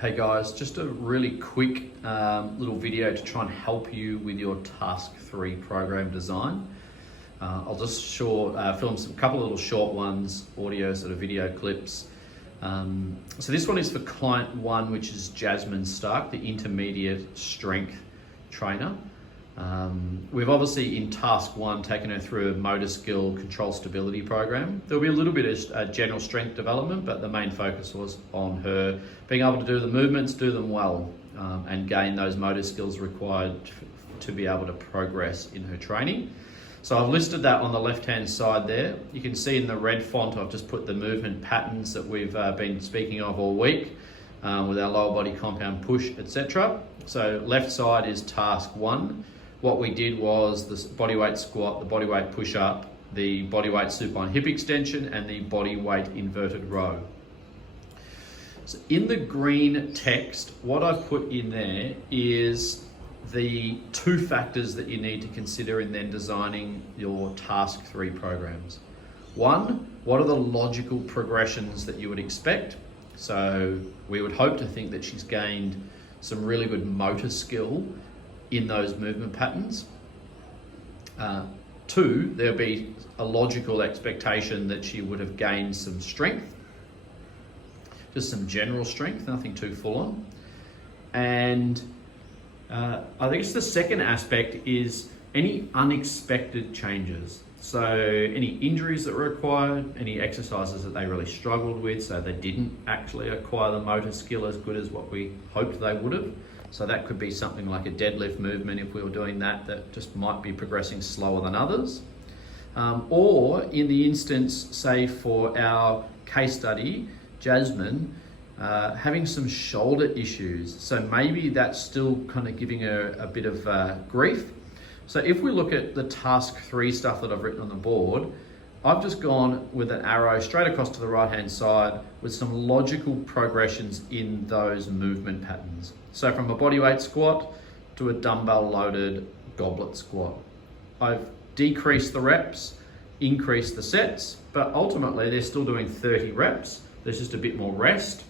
Hey guys, just a really quick little video to try and help you with your Task 3 program design. I'll just film a couple of little short ones, audio sort of video clips. So this one is for client 1, which is Jasmine Stark, the intermediate strength trainer. We've obviously in Task 1 taken her through a motor skill control stability program. There'll be a little bit of general strength development, but the main focus was on her being able to do the movements, do them well, and gain those motor skills required to be able to progress in her training. So I've listed that on the left-hand side there. You can see in the red font, I've just put the movement patterns that we've been speaking of all week with our lower body compound push, etc. So left side is Task 1. What we did was the bodyweight squat, the bodyweight push-up, the bodyweight supine hip extension, and the bodyweight inverted row. So in the green text, what I've put in there is the 2 factors that you need to consider in then designing your Task 3 programs. 1, what are the logical progressions that you would expect? So we would hope to think that she's gained some really good motor skill in those movement patterns. 2, there'll be a logical expectation that she would have gained some strength, just some general strength, nothing too full on. And I think the second aspect is any unexpected changes. So any injuries that were required, any exercises that they really struggled with, so they didn't actually acquire the motor skill as good as what we hoped they would have. So that could be something like a deadlift movement if we were doing that just might be progressing slower than others. Or in the instance, say for our case study, Jasmine, having some shoulder issues. So maybe that's still kind of giving her a bit of grief. So if we look at the Task 3 stuff that I've written on the board, I've just gone with an arrow straight across to the right-hand side with some logical progressions in those movement patterns. So from a bodyweight squat to a dumbbell-loaded goblet squat. I've decreased the reps, increased the sets, but ultimately they're still doing 30 reps. There's just a bit more rest,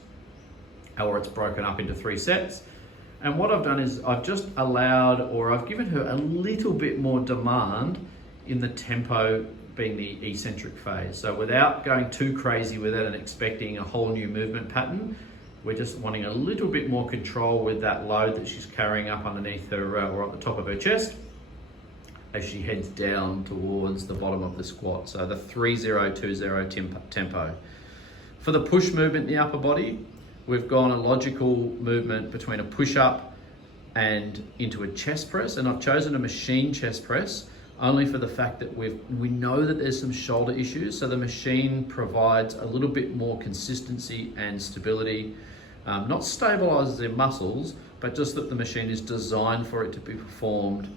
or it's broken up into 3 sets. And what I've done is I've just allowed, or I've given her a little bit more demand in the tempo being the eccentric phase. So without going too crazy with it and expecting a whole new movement pattern, we're just wanting a little bit more control with that load that she's carrying up underneath her or at the top of her chest as she heads down towards the bottom of the squat. So the 3-0-2-0 tempo. For the push movement in the upper body, we've gone a logical movement between a push-up and into a chest press, and I've chosen a machine chest press only for the fact that we know that there's some shoulder issues, so the machine provides a little bit more consistency and stability. Not stabilizes their muscles, but just that the machine is designed for it to be performed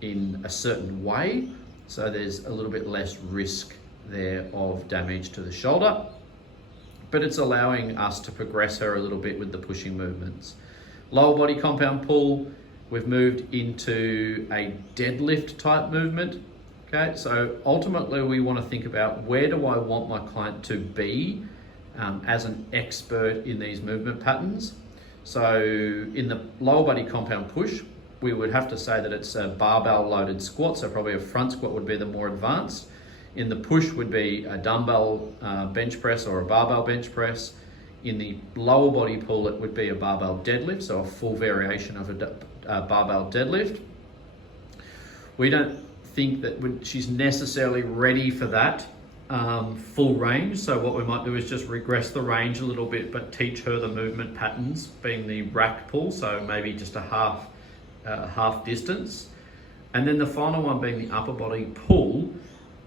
in a certain way, so there's a little bit less risk there of damage to the shoulder. But it's allowing us to progress her a little bit with the pushing movements. Lower body compound pull, we've moved into a deadlift type movement. Okay, so ultimately we want to think about where do I want my client to be as an expert in these movement patterns. So in the lower body compound push, we would have to say that it's a barbell loaded squat, so probably a front squat would be the more advanced. In the push would be a dumbbell bench press or a barbell bench press. In the lower body pull, it would be a barbell deadlift, so a full variation of a barbell deadlift. We don't think that she's necessarily ready for that full range, so what we might do is just regress the range a little bit, but teach her the movement patterns, being the racked pull, so maybe just a half distance. And then the final one being the upper body pull.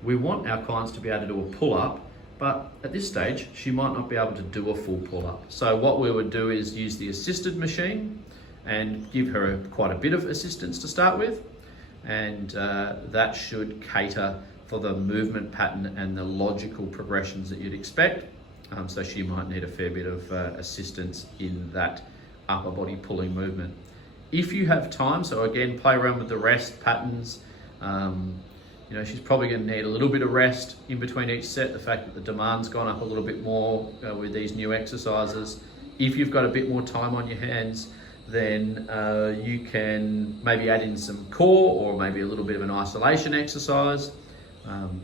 We want our clients to be able to do a pull-up, but at this stage, she might not be able to do a full pull-up. So what we would do is use the assisted machine and give her quite a bit of assistance to start with, and that should cater for the movement pattern and the logical progressions that you'd expect. So she might need a fair bit of assistance in that upper body pulling movement. If you have time, so again, play around with the rest patterns. She's probably going to need a little bit of rest in between each set. The fact that the demand's gone up a little bit more with these new exercises. If you've got a bit more time on your hands, then you can maybe add in some core or maybe a little bit of an isolation exercise.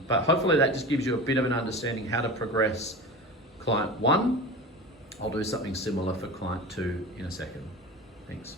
But hopefully that just gives you a bit of an understanding how to progress client 1. I'll do something similar for client 2 in a second. Thanks.